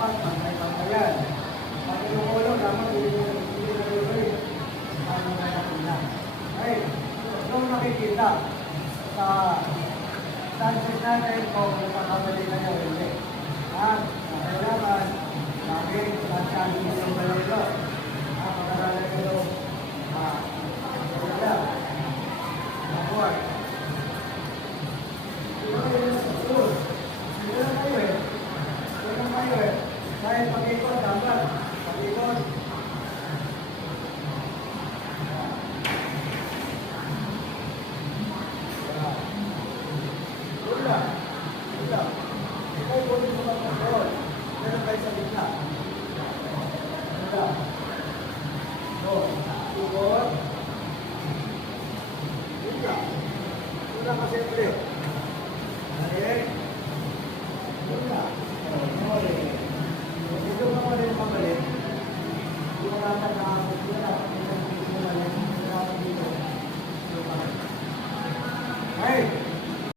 dapat pantay-pantayan. Pag yung ulo, dapat hindi na ano na nakita. Okay, yung nakikita sa chances natin kung nakakamali na yung hindi. At kailangan laging nasyado yung balalo. Pag-aralan nyo wala. Nakuha. Dahil pag-ikot, dapat. Pag-ikot. Wala. Wala. Ikaw po rin mo mag-control. Meron kayo sa gitna. Wala. So, ikot. Wala. Wala kasi ulit.